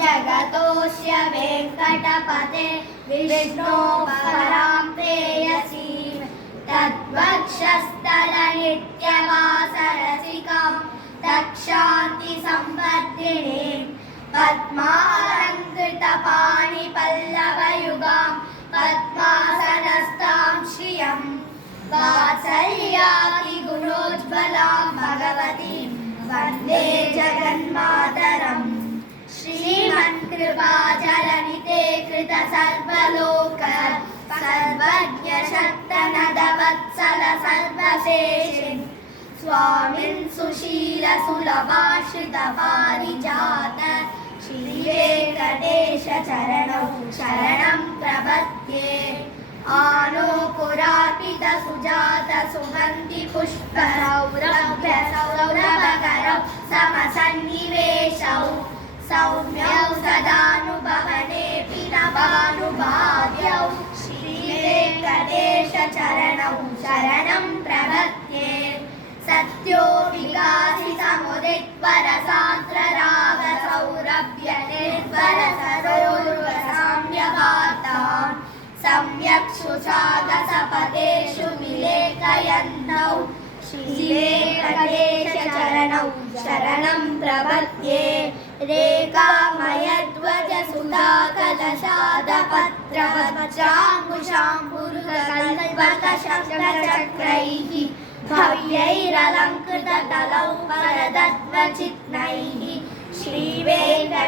जगतोऽस्य वेङ्कटपते विष्णो परां प्रेयसीं तद्वक्षस्थलनित्यवासरसिकां तक्षान्तिसम्पद्दिनीं पद्मालङ्कृतपाणिपल्लवयुगां पद्मासनस्तां श्रियं वात्सल्यादिगुणोज्ज्वलां भगवतीं वन्दे जगन्मातरम्। श्रीमन्कृपाजलनिते कृतसर्वलोक सर्वज्ञशक्तनदवत्सल सर्वशेषिन् स्वामिन् सुशीलसुलभाश्रितपारिजात श्रीवेङ्कटेशचरणौ शरणं प्रपद्ये। आनो पुरापितसुजातसुगन्धिपुष्पसौरभ्यसौरभकरौ समसन्निवेशौ सौम्यौ सदानुभवनेऽपि नवानुभाव्यौ श्रीवेङ्कटेशचरणौ शरणं प्रपद्ये। सत्यो विकासितमुदित्वरसान्द्ररागसौरभ्यनिर्वरसरोरुगसाम्यवार्तां सम्यक् सुसागसपदेषु विलेखयन्तौ श्रीवेङ्कटेशचरणौ शरणं प्रपद्ये। रेखामयध्वजसुधाकलशादपत्रवज्राङ्कुशाम्बुरुहकल्पकशङ्खचक्रैः भव्यैरलङ्कृतदलौ वरदत्वचिह्नैः श्रीवेङ्कटे